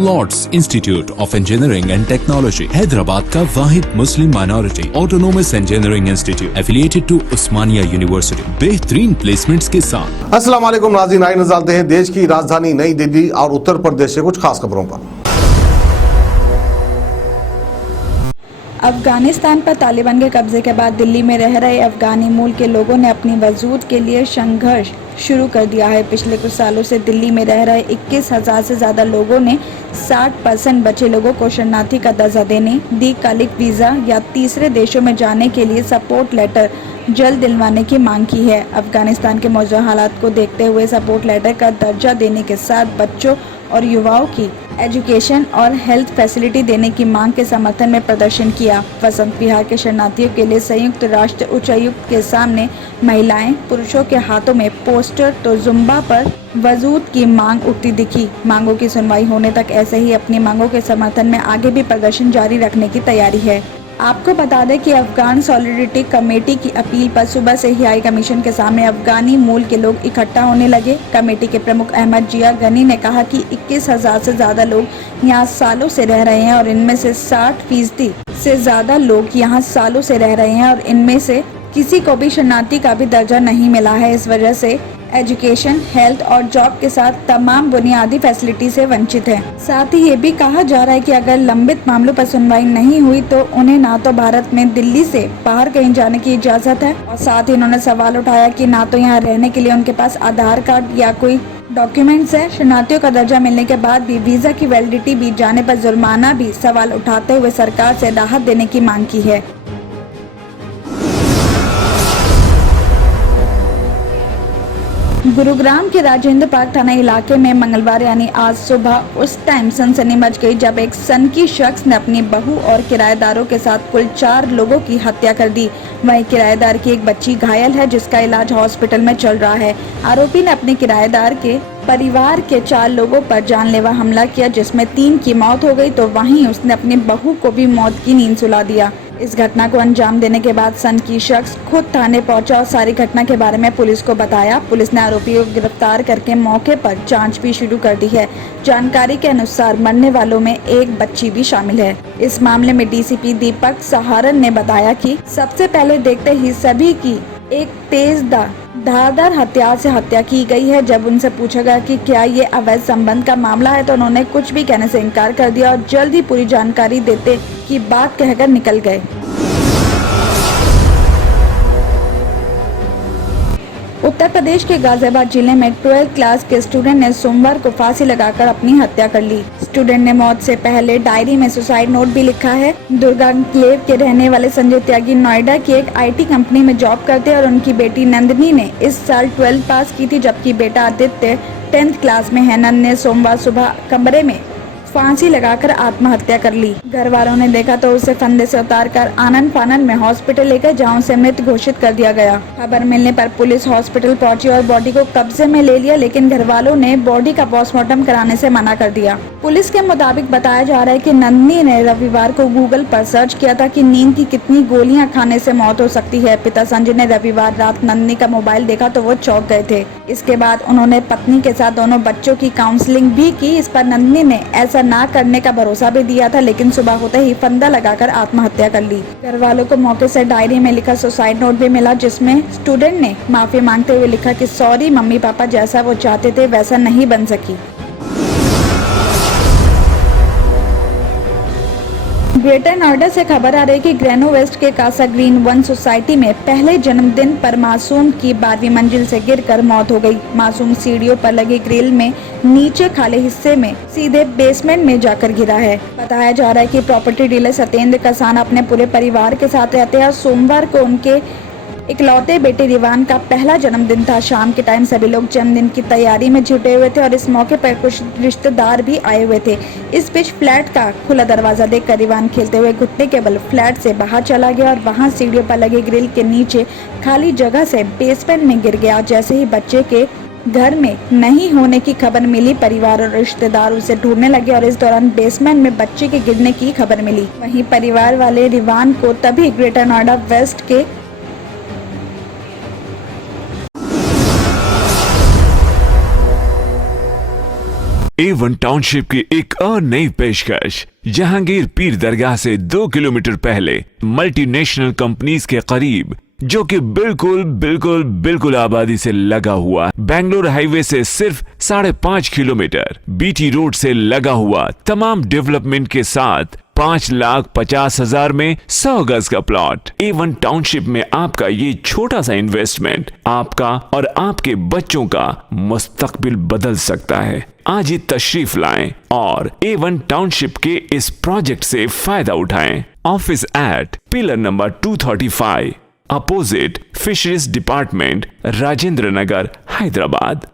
Lord's institute of engineering and technology Hyderabad का वाहिद मुस्लिम minority autonomous engineering institute affiliated to Osmania university बेहतरीन placements के साथ। अस्सलाम वालेकुम नाज़रीन, आइए नजर डालते हैं देश की राजधानी नई दिल्ली और उत्तर प्रदेश से कुछ खास खबरों पर। अफगानिस्तान पर तालिबान के कब्जे के बाद दिल्ली में रह रहे अफगानी मूल के लोगों ने अपनी वजूद के लिए संघर्ष शुरू कर दिया है। पिछले कुछ सालों से दिल्ली में रह रहे 21,000 से ज़्यादा लोगों ने 60% बचे लोगों को शरणार्थी का दर्जा देने, दीर्घकालिक वीज़ा या तीसरे देशों में जाने के लिए सपोर्ट लेटर जल्द दिलवाने की मांग की है। अफगानिस्तान के मौजूदा हालात को देखते हुए सपोर्ट लेटर का दर्जा देने के साथ बच्चों और युवाओं की एजुकेशन और हेल्थ फैसिलिटी देने की मांग के समर्थन में प्रदर्शन किया। वसंत विहार के शरणार्थियों के लिए संयुक्त राष्ट्र उच्चायुक्त के सामने महिलाएं पुरुषों के हाथों में पोस्टर तो जुम्बा पर वजूद की मांग उठती दिखी। मांगों की सुनवाई होने तक ऐसे ही अपनी मांगों के समर्थन में आगे भी प्रदर्शन जारी रखने की तैयारी है। आपको बता दें कि अफगान सॉलिडरिटी कमेटी की अपील पर सुबह से ही हाई कमीशन के सामने अफगानी मूल के लोग इकट्ठा होने लगे। कमेटी के प्रमुख अहमद जिया गनी ने कहा कि 21,000 से ज्यादा लोग यहाँ सालों से रह रहे हैं और इनमें से 60% से ज्यादा लोग यहाँ सालों से रह रहे हैं और इनमें से किसी को भी शरणार्थी का भी दर्जा नहीं मिला है। इस वजह से एजुकेशन, हेल्थ और जॉब के साथ तमाम बुनियादी फैसिलिटी से वंचित है। साथ ही ये भी कहा जा रहा है कि अगर लंबित मामलों पर सुनवाई नहीं हुई तो उन्हें ना तो भारत में दिल्ली से बाहर कहीं जाने की इजाजत है और साथ ही उन्होंने सवाल उठाया कि ना तो यहाँ रहने के लिए उनके पास आधार कार्ड या कोई डॉक्यूमेंट्स है। शरणार्थियों का दर्जा मिलने के बाद भी वीजा की वैलिडिटी बीत जाने पर जुर्माना भी सवाल उठाते हुए सरकार से राहत देने की मांग की है। गुरुग्राम के राजेंद्र पार्क थाना इलाके में मंगलवार यानी आज सुबह उस टाइम सनसनी मच गई जब एक सनकी शख्स ने अपनी बहू और किराएदारों के साथ कुल 4 लोगों की हत्या कर दी। वहीं किराएदार की एक बच्ची घायल है जिसका इलाज हॉस्पिटल में चल रहा है। आरोपी ने अपने किराएदार के परिवार के 4 लोगों पर जानलेवा हमला किया जिसमें 3 की मौत हो गई तो वहीं उसने अपनी बहू को भी मौत की नींद सुला दिया। इस घटना को अंजाम देने के बाद सनकी शख्स खुद थाने पहुंचा और सारी घटना के बारे में पुलिस को बताया। पुलिस ने आरोपी को गिरफ्तार करके मौके पर जांच भी शुरू कर दी है। जानकारी के अनुसार मरने वालों में एक बच्ची भी शामिल है। इस मामले में डीसीपी दीपक सहारन ने बताया कि सबसे पहले देखते ही सभी की एक तेज धारदार हथियार से हत्या की गई है। जब उनसे पूछा गया कि क्या ये अवैध संबंध का मामला है तो उन्होंने कुछ भी कहने से इनकार कर दिया और जल्द ही पूरी जानकारी देते की बात कहकर निकल गए। उत्तर प्रदेश के गाजियाबाद जिले में 12th क्लास के स्टूडेंट ने सोमवार को फांसी लगाकर अपनी हत्या कर ली। स्टूडेंट ने मौत से पहले डायरी में सुसाइड नोट भी लिखा है। दुर्गा एन्क्लेव के रहने वाले संजय त्यागी नोएडा की एक आईटी कंपनी में जॉब करते और उनकी बेटी नंदिनी ने इस साल 12th पास की थी जबकि बेटा आदित्य 10th क्लास में है। नंद ने सोमवार सुबह कमरे में फांसी लगाकर आत्महत्या कर ली। घर वालों ने देखा तो उसे फंदे से उतारकर आनन फानन में हॉस्पिटल लेकर जहां उसे मृत घोषित कर दिया गया। खबर मिलने पर पुलिस हॉस्पिटल पहुंची और बॉडी को कब्जे में ले लिया लेकिन घर वालों ने बॉडी का पोस्टमार्टम कराने से मना कर दिया। पुलिस के मुताबिक बताया जा रहा है कि नंदिनी ने रविवार को गूगल पर सर्च किया था कि नींद की कितनी गोलियां खाने से मौत हो सकती है। पिता संजय ने रविवार रात नंदिनी का मोबाइल देखा तो वो चौंक गए थे। इसके बाद उन्होंने पत्नी के साथ दोनों बच्चों की काउंसलिंग भी की। इस पर नंदिनी ने ऐसा ना करने का भरोसा भी दिया था लेकिन सुबह होते ही फंदा लगाकर आत्महत्या कर ली। घर वालों को मौके से डायरी में लिखा सुसाइड नोट भी मिला जिसमें स्टूडेंट ने माफी मांगते हुए लिखा कि सॉरी मम्मी पापा, जैसा वो चाहते थे वैसा नहीं बन सकी। ग्रेटर नोएडा से खबर आ रही है कि ग्रेनो वेस्ट के कासा ग्रीन वन सोसाइटी में पहले जन्मदिन पर मासूम की 12वीं मंजिल से गिरकर मौत हो गई। मासूम सीढ़ियों पर लगे ग्रिल में नीचे खाले हिस्से में सीधे बेसमेंट में जाकर गिरा है। बताया जा रहा है कि प्रॉपर्टी डीलर सत्येंद्र कसान अपने पूरे परिवार के साथ रहते हैं और सोमवार को उनके इकलौते बेटे रिवान का पहला जन्मदिन था। शाम के टाइम सभी लोग जन्मदिन की तैयारी में जुटे हुए थे और इस मौके पर कुछ रिश्तेदार भी आए हुए थे। इस बीच फ्लैट का खुला दरवाजा देखकर रिवान खेलते हुए घुटने के बल फ्लैट से बाहर चला गया और वहां सीढ़ियों पर लगे ग्रिल के नीचे खाली जगह से बेसमेंट में गिर गया। जैसे ही बच्चे के घर में नहीं होने की खबर मिली, परिवार और रिश्तेदार उसे ढूंढने लगे और इस दौरान बेसमेंट में बच्चे के गिरने की खबर मिली। वहीं परिवार वाले रिवान को तभी ग्रेटर नोएडा वेस्ट के A1 टाउनशिप की एक और नई पेशकश। जहांगीर पीर दरगाह से 2 किलोमीटर पहले मल्टीनेशनल कंपनीज के करीब, जो कि बिल्कुल आबादी से लगा हुआ, बेंगलोर हाईवे से सिर्फ 5.5 किलोमीटर, बीटी रोड से लगा हुआ, तमाम डेवलपमेंट के साथ 5,50,000 में 100 गज का प्लॉट। A1 टाउनशिप में आपका ये छोटा सा इन्वेस्टमेंट आपका और आपके बच्चों का मुस्तकबिल बदल सकता है। आज ही तशरीफ लाएं और A1 टाउनशिप के इस प्रोजेक्ट से फायदा उठाएं। Office at pillar number 235, opposite fisheries department, Rajendra Nagar, Hyderabad.